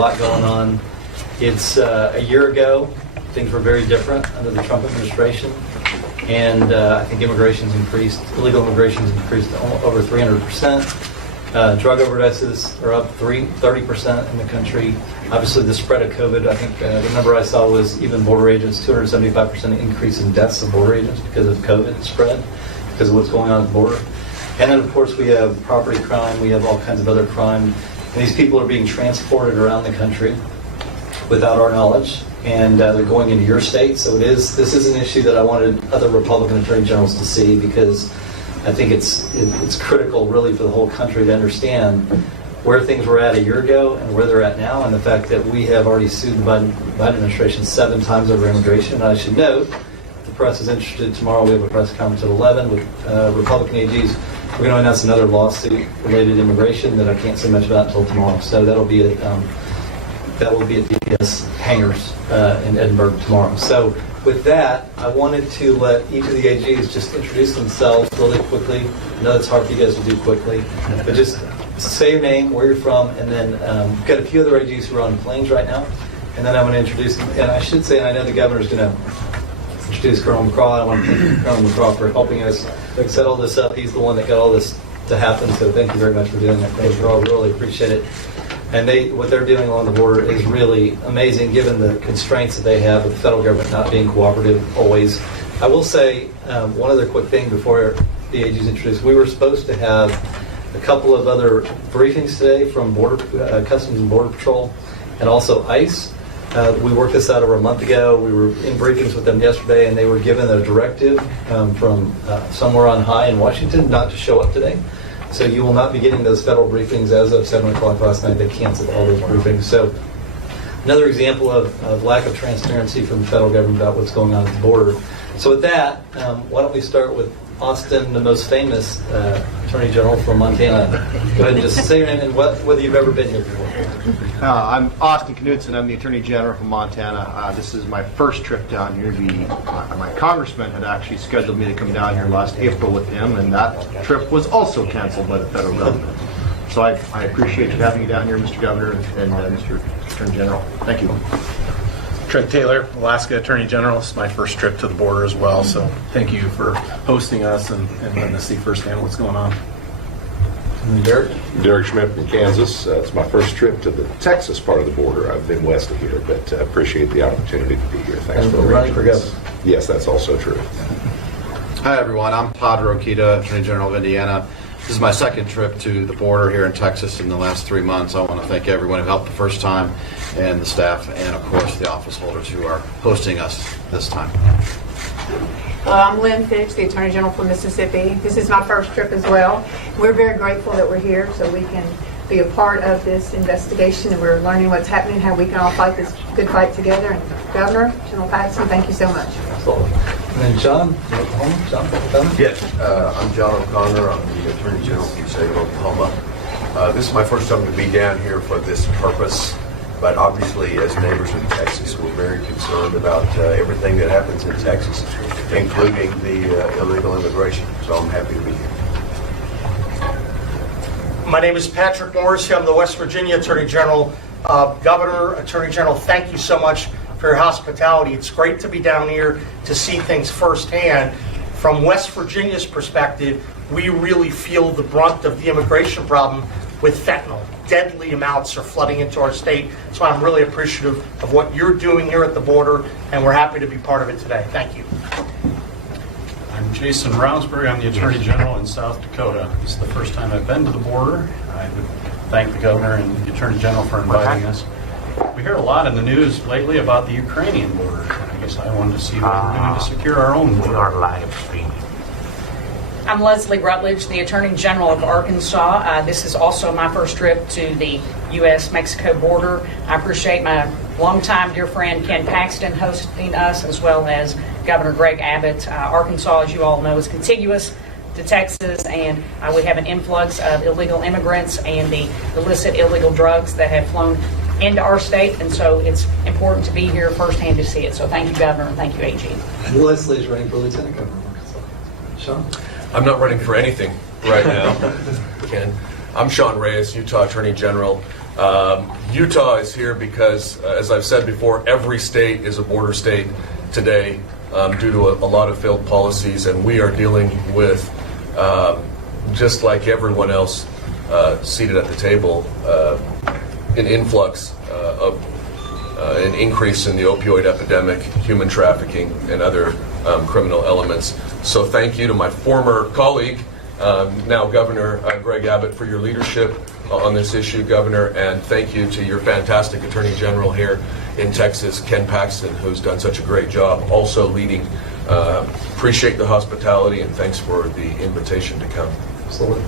lot going on. It's a year ago, things were very different under the Trump administration, and I think illegal immigration's increased over 300%. Drug overdoses are up 30% in the country. Obviously, the spread of COVID, I think the number I saw was even border agents, 275% increase in deaths of border agents because of COVID spread, because of what's going on at the border. And then, of course, we have property crime. We have all kinds of other crime. And these people are being transported around the country without our knowledge, and they're going into your state. So this is an issue that I wanted other Republican attorney generals to see, because I think it's critical, really, for the whole country to understand where things were at a year ago and where they're at now, and the fact that we have already sued the Biden administration 7 times over immigration. And I should note, if the press is interested, tomorrow we have a press conference at 11 with Republican AGs. We're going to announce another lawsuit related to immigration that I can't say much about until tomorrow. So that will be at DPS hangars in Edinburgh tomorrow. So with that, I wanted to let each of the AGs just introduce themselves really quickly. I know it's hard for you guys to do quickly, but just say your name, where you're from, and then we've got a few other AGs who are on planes right now, and then I'm going to introduce them. And I should say, and I know the governor's going to introduce Colonel McCraw. I want to thank Colonel McCraw for helping us set all this up. He's the one that got all this to happen, so thank you very much for doing that. We all really appreciate it. And what they're doing along the border is really amazing, given the constraints that they have with the federal government not being cooperative always. I will say one other quick thing before the AG's introduced. We were supposed to have a couple of other briefings today from Customs and Border Patrol and also ICE. We worked this out over a month ago. We were in briefings with them yesterday, and they were given a directive from somewhere on high in Washington not to show up today. So you will not be getting those federal briefings as of 7 o'clock last night. They canceled all those briefings. So another example of lack of transparency from the federal government about what's going on at the border. So with that, why don't we start with Austin, the most famous Attorney General from Montana. Go ahead and just say your name and whether you've ever been here before. I'm Austin Knudsen. I'm the Attorney General from Montana. This is my first trip down here. My congressman had actually scheduled me to come down here last April with him, and that trip was also canceled by the federal government. So I appreciate you having me down here, Mr. Governor and Mr. Attorney General. Thank you. Trent Taylor, Alaska Attorney General. It's my first trip to the border as well, so thank you for hosting us and letting us see firsthand what's going on. Derek Schmidt from Kansas. It's my first trip to the Texas part of the border. I've been west of here, but appreciate the opportunity to be here. Thanks for running for governor. Yes, that's also true. Hi, everyone. I'm Todd Rokita, Attorney General of Indiana. This is my second trip to the border here in Texas in the last 3 months. I want to thank everyone who helped the first time, and the staff, and of course the office holders who are hosting us this time. I'm Lynn Fitch, the Attorney General from Mississippi. This is my first trip as well. We're very grateful that we're here so we can be a part of this investigation, and we're learning what's happening, how we can all fight this good fight together. And Governor, General Paxton, thank you so much. Absolutely. And then John, Oklahoma. Yes, I'm John O'Connor. I'm the Attorney General from the state of Oklahoma. This is my first time to be down here for this purpose, but obviously as neighbors in Texas, we're very concerned about everything that happens in Texas, including the illegal immigration. So I'm happy to be here. My name is Patrick Morrissey. I'm the West Virginia Attorney General. Governor, Attorney General, thank you so much for your hospitality. It's great to be down here to see things firsthand. From West Virginia's perspective, we really feel the brunt of the immigration problem with fentanyl. Deadly amounts are flooding into our state. So I'm really appreciative of what you're doing here at the border, and we're happy to be part of it today. Thank you. I'm Jason Rounsbury. I'm the Attorney General in South Dakota. This is the first time I've been to the border. I would thank the Governor and the Attorney General for inviting us. We hear a lot in the news lately about the Ukrainian border. I guess I wanted to see what we're doing to secure our own border. We are live streaming. I'm Leslie Rutledge, the Attorney General of Arkansas. This is also my first trip to the U.S.-Mexico border. I appreciate my longtime dear friend Ken Paxton hosting us, as well as Governor Greg Abbott. Arkansas, as you all know, is contiguous to Texas, and we have an influx of illegal immigrants and the illicit illegal drugs that have flown into our state, and so it's important to be here firsthand to see it. So thank you, Governor, and thank you, AG. And Leslie is running for Lieutenant Governor of Arkansas. Sean? I'm not running for anything right now, Ken. I'm Sean Reyes, Utah Attorney General. Utah is here because, as I've said before, every state is a border state today due to a lot of failed policies, and we are dealing with, just like everyone else seated at the table, an influx of an increase in the opioid epidemic, human trafficking, and other criminal elements. So thank you to my former colleague, now Governor Greg Abbott, for your leadership on this issue, Governor, and thank you to your fantastic Attorney General here in Texas, Ken Paxton, who's done such a great job also leading. Appreciate the hospitality, and thanks for the invitation to come. Absolutely.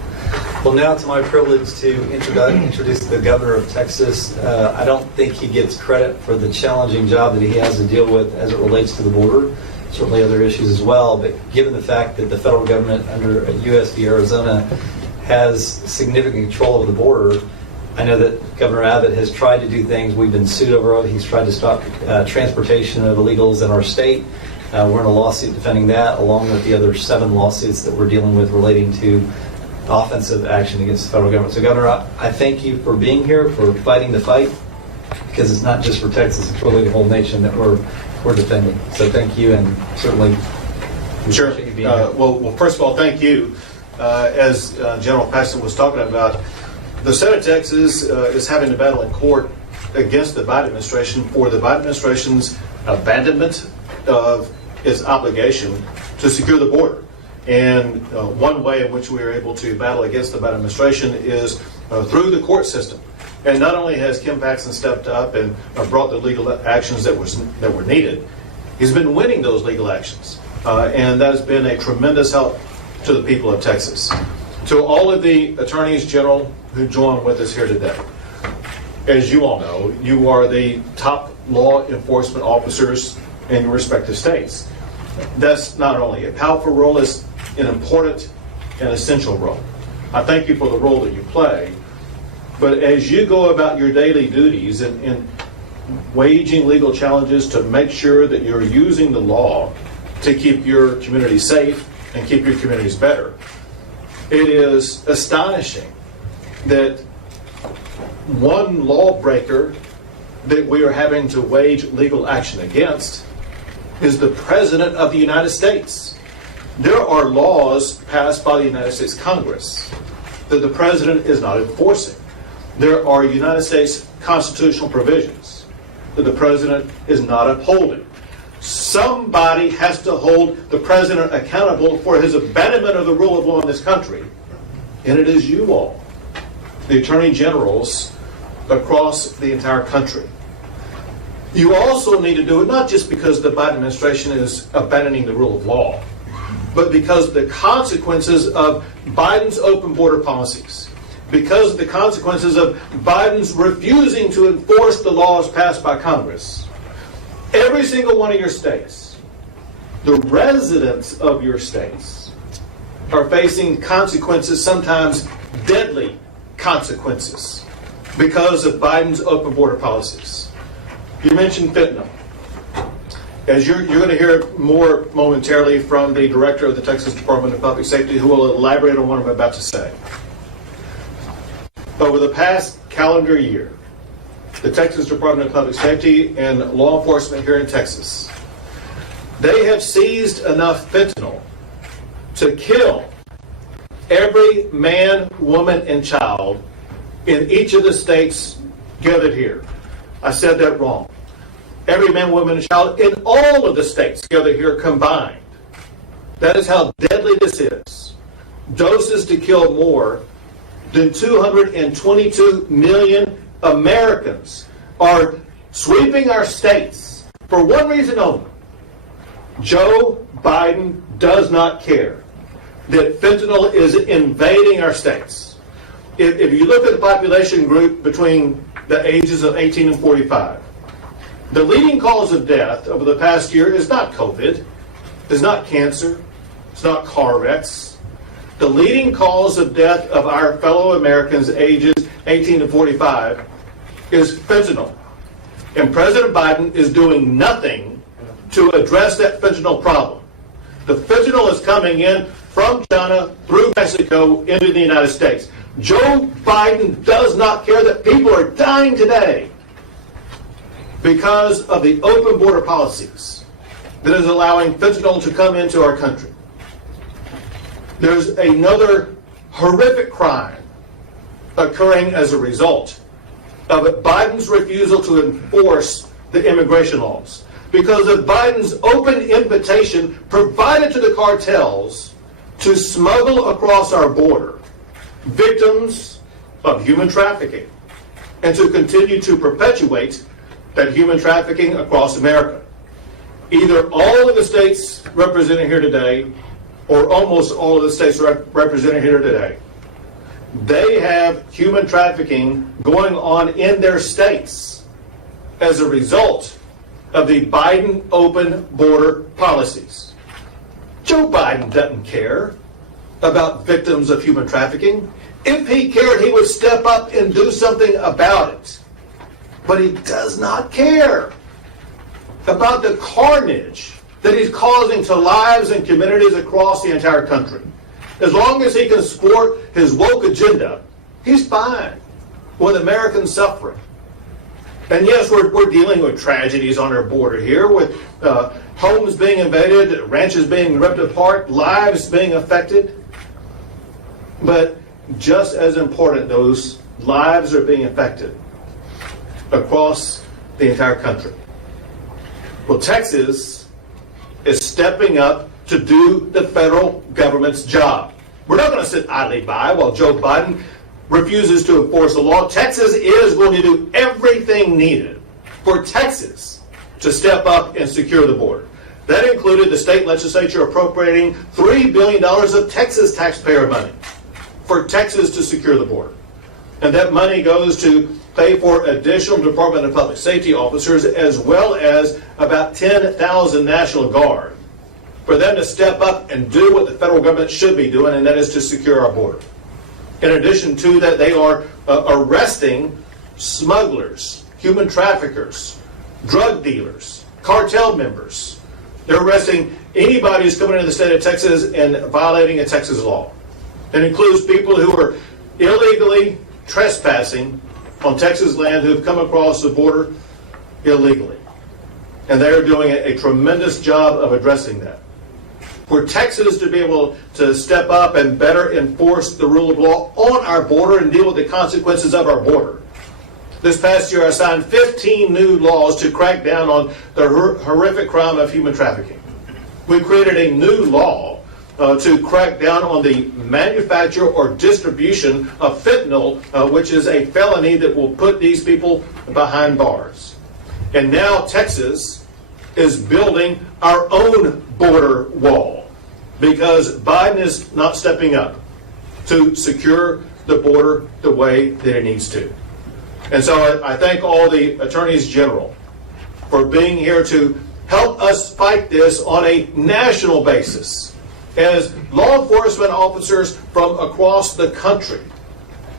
Well, now it's my privilege to introduce the Governor of Texas. I don't think he gets credit for the challenging job that he has to deal with as it relates to the border. Certainly other issues as well, but given the fact that the federal government under USD Arizona has significant control over the border, I know that Governor Abbott has tried to do things. We've been sued over it. He's tried to stop transportation of illegals in our state. We're in a lawsuit defending that, along with the other 7 lawsuits that we're dealing with relating to offensive action against the federal government. So, Governor, I thank you for being here, for fighting the fight, because it's not just for Texas, it's really the whole nation that we're defending. So thank you, and certainly Sure. appreciate you being here. Well, first of all, thank you. As General Paxton was talking about, the state of Texas is having to battle in court against the Biden administration for the Biden administration's abandonment of its obligation to secure the border. And one way in which we are able to battle against the Biden administration is through the court system. And not only has Kim Paxton stepped up and brought the legal actions that were needed, he's been winning those legal actions. And that has been a tremendous help to the people of Texas. To all of the attorneys general who join with us here today, as you all know, you are the top law enforcement officers in your respective states. That's not only a powerful role, it's an important and essential role. I thank you for the role that you play. But as you go about your daily duties in waging legal challenges to make sure that you're using the law to keep your community safe and keep your communities better, it is astonishing that one lawbreaker that we are having to wage legal action against is the President of the United States. There are laws passed by the United States Congress that the President is not enforcing. There are United States constitutional provisions that the President is not upholding. Somebody has to hold the President accountable for his abandonment of the rule of law in this country, and it is you all, the Attorney Generals across the entire country. You also need to do it not just because the Biden administration is abandoning the rule of law, but because of the consequences of Biden's open border policies, because of the consequences of Biden's refusing to enforce the laws passed by Congress. Every single one of your states, the residents of your states, are facing consequences, sometimes deadly consequences, because of Biden's open border policies. You mentioned fentanyl. As you're going to hear more momentarily from the director of the Texas Department of Public Safety, who will elaborate on what I'm about to say. Over the past calendar year, the Texas Department of Public Safety and law enforcement here in Texas, they have seized enough fentanyl to kill every man, woman, and child in each of the states gathered here. I said that wrong. Every man, woman, and child in all of the states gathered here combined. That is how deadly this is. Doses to kill more than 222 million Americans are sweeping our states for one reason only. Joe Biden does not care that fentanyl is invading our states. If you look at the population group between the ages of 18 and 45, the leading cause of death over the past year is not COVID, is not cancer, it's not car wrecks. The leading cause of death of our fellow Americans ages 18 to 45 is fentanyl. And President Biden is doing nothing to address that fentanyl problem. The fentanyl is coming in from China through Mexico into the United States. Joe Biden does not care that people are dying today because of the open border policies that is allowing fentanyl to come into our country. There's another horrific crime occurring as a result of Biden's refusal to enforce the immigration laws, because of Biden's open invitation provided to the cartels to smuggle across our border victims of human trafficking and to continue to perpetuate that human trafficking across America. Either all of the states represented here today, or almost all of the states represented here today, they have human trafficking going on in their states as a result of the Biden open border policies. Joe Biden doesn't care about victims of human trafficking. If he cared, he would step up and do something about it. But he does not care about the carnage that he's causing to lives and communities across the entire country. As long as he can support his woke agenda, he's fine with Americans suffering. And yes, we're dealing with tragedies on our border here, with homes being invaded, ranches being ripped apart, lives being affected. But just as important, those lives are being affected across the entire country. Well, Texas is stepping up to do the federal government's job. We're not going to sit idly by while Joe Biden refuses to enforce the law. Texas is going to do everything needed for Texas to step up and secure the border. That included the state legislature appropriating $3 billion of Texas taxpayer money for Texas to secure the border. And that money goes to pay for additional Department of Public Safety officers, as well as about 10,000 National Guard, for them to step up and do what the federal government should be doing, and that is to secure our border. In addition to that, they are arresting smugglers, human traffickers, drug dealers, cartel members. They're arresting anybody who's coming into the state of Texas and violating a Texas law. It includes people who are illegally trespassing on Texas land, who have come across the border illegally. And they're doing a tremendous job of addressing that. For Texas to be able to step up and better enforce the rule of law on our border and deal with the consequences of our border. This past year, I signed 15 new laws to crack down on the horrific crime of human trafficking. We created a new law to crack down on the manufacture or distribution of fentanyl, which is a felony that will put these people behind bars. And now Texas is building our own border wall because Biden is not stepping up to secure the border the way that it needs to. And so I thank all the attorneys general for being here to help us fight this on a national basis. As law enforcement officers from across the country,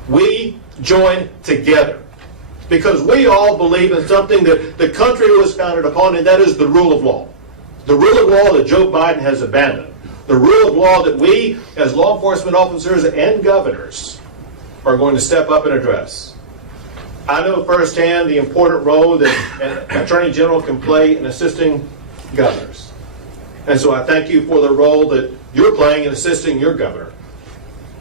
we join together because we all believe in something that the country was founded upon, and that is the rule of law. The rule of law that Joe Biden has abandoned. The rule of law that we, as law enforcement officers and governors, are going to step up and address. I know firsthand the important role that an attorney general can play in assisting governors. And so I thank you for the role that you're playing in assisting your governor,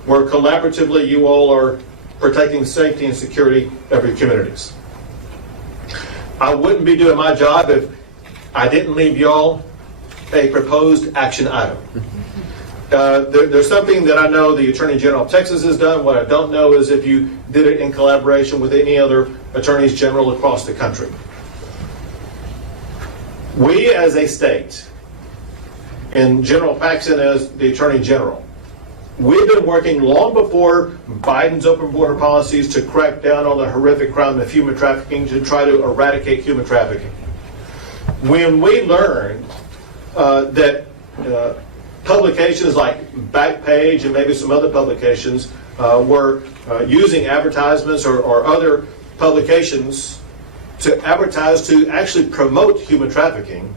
where collaboratively you all are protecting the safety and security of your communities. I wouldn't be doing my job if I didn't leave y'all a proposed action item. There's something that I know the Attorney General of Texas has done. What I don't know is if you did it in collaboration with any other attorneys general across the country. We as a state, and General Paxton as the Attorney General, we've been working long before Biden's open border policies to crack down on the horrific crime of human trafficking, to try to eradicate human trafficking. When we learned that publications like Backpage and maybe some other publications were using advertisements or other publications to advertise to actually promote human trafficking,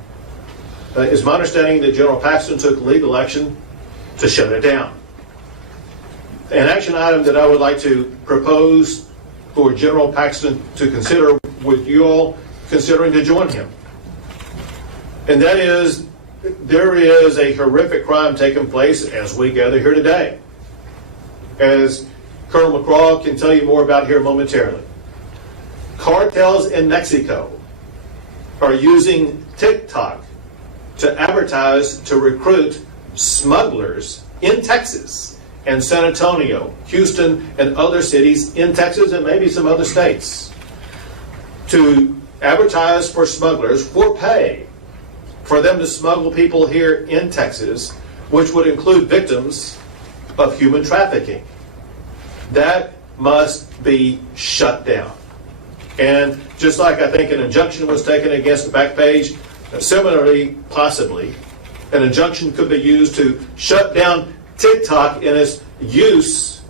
it's my understanding that General Paxton took legal action to shut it down. an action item that I would like to propose for General Paxton to consider with you all considering to join him. And that is, there is a horrific crime taking place as we gather here today. As Colonel McCraw can tell you more about here momentarily. Cartels in Mexico are using TikTok to advertise, to recruit smugglers in Texas and San Antonio, Houston, and other cities in Texas and maybe some other states to advertise for smugglers for pay for them to smuggle people here in Texas, which would include victims of human trafficking. That must be shut down. And just like I think an injunction was taken against the Backpage, similarly, possibly, an injunction could be used to shut down TikTok in its use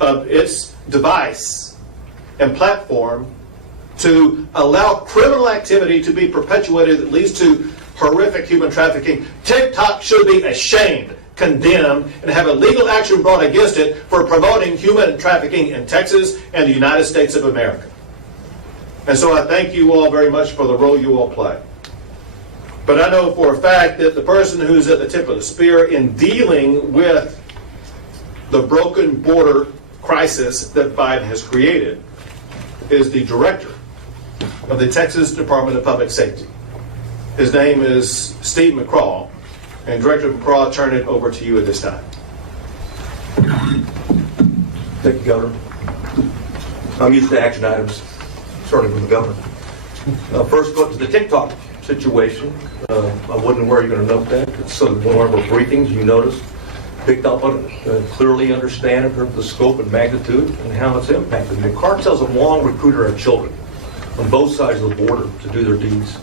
of its device and platform to allow criminal activity to be perpetuated that leads to horrific human trafficking. TikTok should be ashamed, condemned, and have a legal action brought against it for promoting human trafficking in Texas and the United States of America. And so I thank you all very much for the role you all play. But I know for a fact that the person who's at the tip of the spear in dealing with the broken border crisis that Biden has created is the director of the Texas Department of Public Safety. His name is Steve McCraw. And Director McCraw, I'll turn it over to you at this time. Thank you, Governor. I'm used to action items, starting from the governor. First, go to the TikTok situation. I wasn't aware you're going to note that. It's one of our briefings, you noticed. Picked up on it, clearly understand it, heard the scope and magnitude and how it's impacted. The cartels have long recruited our children on both sides of the border to do their deeds.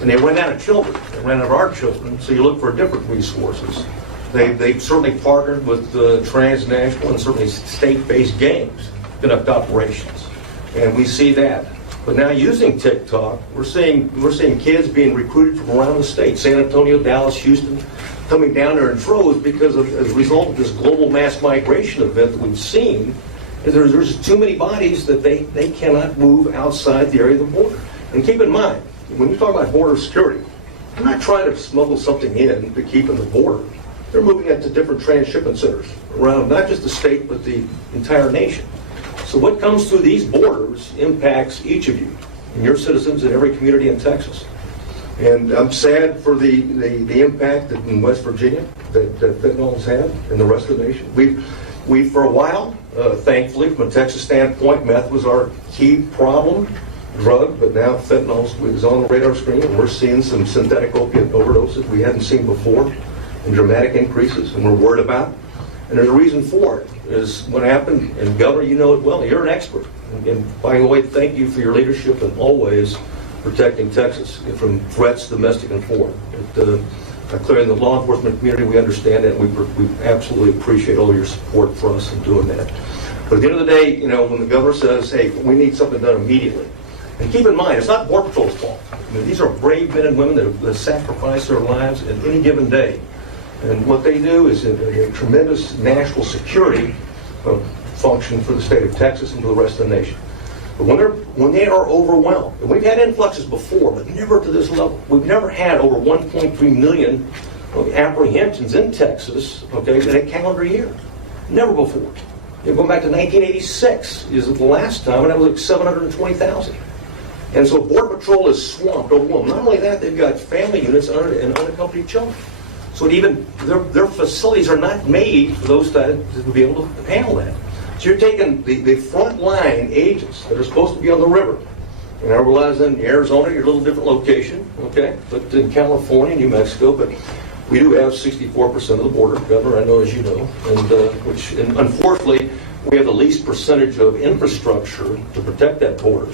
And they ran out of children. They ran out of our children, so you look for different resources. They've certainly partnered with transnational and certainly state-based gangs to conduct operations. And we see that. But now using TikTok, we're seeing kids being recruited from around the state, San Antonio, Dallas, Houston, coming down there in droves because as a result of this global mass migration event that we've seen, is there's too many bodies that they cannot move outside the area of the border. And keep in mind, when you talk about border security, they're not trying to smuggle something in to keep in the border. They're moving it to different transshipment centers around not just the state, but the entire nation. So what comes through these borders impacts each of you and your citizens in every community in Texas. And I'm sad for the impact that in West Virginia that fentanyl has had and the rest of the nation. We for a while, thankfully, from a Texas standpoint, meth was our key problem drug, but now fentanyl is on the radar screen, and we're seeing some synthetic opiate overdoses we hadn't seen before, and dramatic increases, and we're worried about. And there's a reason for it, is what happened, and Governor, you know it well, you're an expert. And by the way, thank you for your leadership and always protecting Texas from threats, domestic and foreign. Clearly in the law enforcement community, we understand that, and we absolutely appreciate all your support for us in doing that. But at the end of the day, when the governor says, hey, we need something done immediately, and keep in mind, it's not Border Patrol's fault. I mean, these are brave men and women that have sacrificed their lives at any given day. And what they do is a tremendous national security function for the state of Texas and for the rest of the nation. But when they are overwhelmed, and we've had influxes before, but never to this level. We've never had over 1.3 million apprehensions in Texas, in a calendar year. Never before. Going back to 1986 is the last time, and that was like 720,000. And so Border Patrol is swamped, overwhelmed. Not only that, they've got family units and unaccompanied children. So even their facilities are not made for those that to be able to handle that. So you're taking the frontline agents that are supposed to be on the river. And I realize in Arizona, you're a little different location, but in California, New Mexico, but we do have 64% of the border, Governor, I know as you know, and unfortunately, we have the least percentage of infrastructure to protect that border.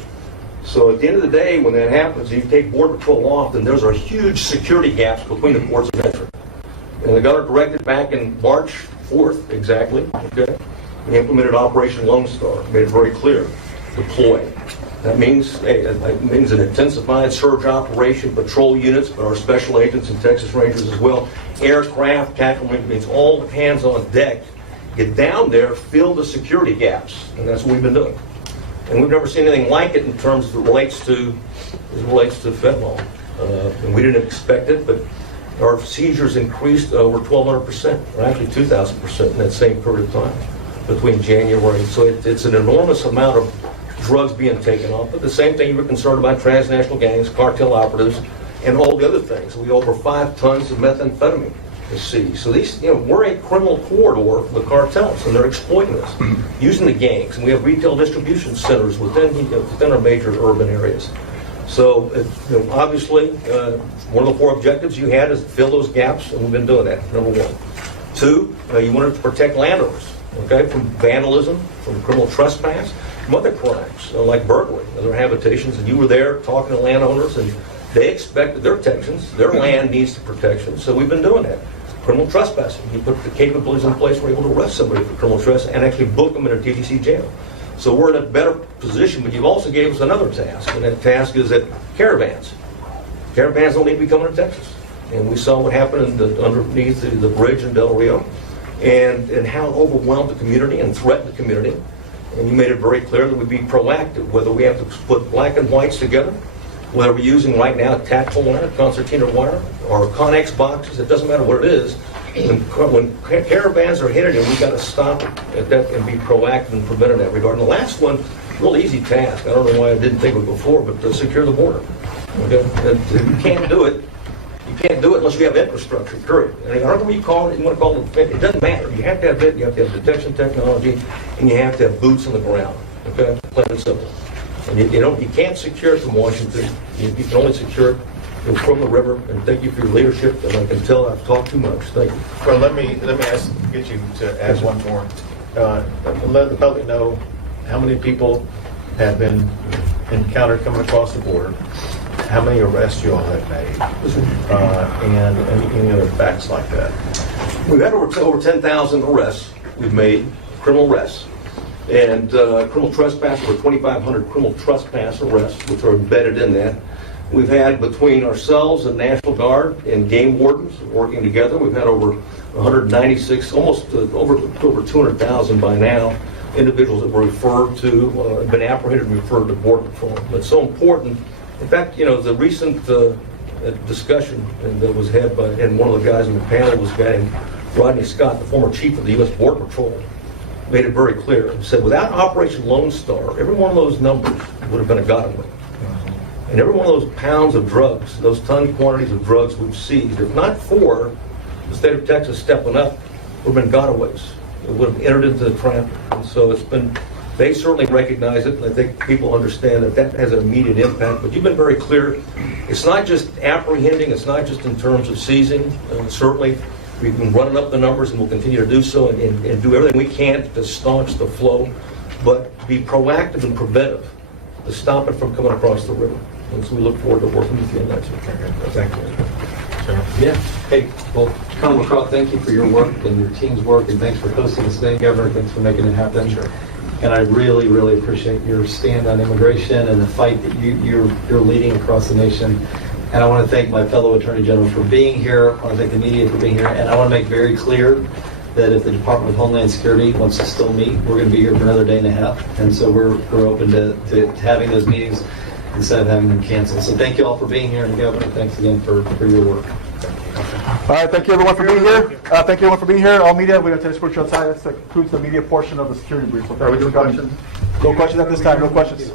So at the end of the day, when that happens, you take Border Patrol off, then those are huge security gaps between the ports of entry. And the governor directed back in March 4th, exactly, we implemented Operation Lone Star, made it very clear, deploy. That means an intensified surge operation, patrol units, but our special agents and Texas Rangers as well, aircraft, tactical, means all hands on deck get down there, fill the security gaps, and that's what we've been doing. And we've never seen anything like it in terms as it relates to fentanyl. And we didn't expect it, but our seizures increased over 1,200%, or actually 2,000% in that same period of time between January. So it's an enormous amount of drugs being taken off. But the same thing, you were concerned about transnational gangs, cartel operatives, and all the other things. We over 5 tons of methamphetamine is seized. So these, we're a criminal corridor for the cartels, and they're exploiting us, using the gangs. And we have retail distribution centers within our major urban areas. So obviously, one of the 4 objectives you had is to fill those gaps, and we've been doing that, number 1. 2, you wanted to protect landowners, okay, from vandalism, from criminal trespass, from other crimes, like burglary, other habitations. And you were there talking to landowners, and they expected their protections. Their land needs the protection, so we've been doing that. Criminal trespassing, you put the capabilities in place, we're able to arrest somebody for criminal trespass and actually book them in a TTC jail. So we're in a better position, but you've also gave us another task, and that task is that caravans. Caravans don't need to be coming to Texas. And we saw what happened underneath the bridge in Del Rio, and how it overwhelmed the community and threatened the community. And you made it very clear that we'd be proactive, whether we have to put black and whites together, whether we're using right now tactile wire, concertina wire, or Connex boxes, it doesn't matter what it is. When caravans are hitting it, we've got to stop at that and be proactive and prevent in that regard. And the last one, real easy task, I don't know why I didn't think of it before, but to secure the border. Okay? And you can't do it. You can't do it unless you have infrastructure, period. And I don't know what you call it, you want to call it, it doesn't matter. You have to have it, you have to have detection technology, and you have to have boots on the ground. Okay? Plain and simple. And you can't secure it from Washington. You can only secure it from the river. And thank you for your leadership. And I can tell I've talked too much. Thank you. Well, let me get you to add one more. Let the public know how many people have been encountered coming across the border, how many arrests you all have made, and any other facts like that. We've had over 10,000 arrests we've made, criminal arrests. And criminal trespass, over 2,500 criminal trespass arrests, which are embedded in that. We've had, between ourselves and National Guard and game wardens working together, we've had over 196, almost over 200,000 by now, individuals that were referred to, been apprehended and referred to Border Patrol. It's so important. In fact, the recent discussion that was had by, and one of the guys in the panel was a guy named Rodney Scott, the former chief of the U.S. Border Patrol, made it very clear. He said, without Operation Lone Star, every one of those numbers would have been a godly. And every one of those pounds of drugs, those ton quantities of drugs we've seized, if not for the state of Texas stepping up, would have been gotaways. It would have entered into the traffic. And so they certainly recognize it, and I think people understand that has an immediate impact. But you've been very clear. It's not just apprehending, it's not just in terms of seizing. Certainly, we've been running up the numbers, and we'll continue to do so, and do everything we can to staunch the flow, but be proactive and preventive to stop it from coming across the river. And so we look forward to working with you on that. Thank you. Yeah. Hey, well, Colonel McCraw, thank you for your work and your team's work, and thanks for hosting this thing, Governor. Thanks for making it happen. Sure. And I really, really appreciate your stand on immigration and the fight that you're leading across the nation. And I want to thank my fellow Attorney General for being here. I want to thank the media for being here. And I want to make very clear that if the Department of Homeland Security wants to still meet, we're going to be here for another day and a half. And so we're open to having those meetings instead of having them canceled. So thank you all for being here. And Governor, thanks again for your work. All right, thank you everyone for being here. Thank you everyone for being here. All media, we're going to escort you outside. That concludes the media portion of the security brief. Are we doing questions? No questions at this time. No questions.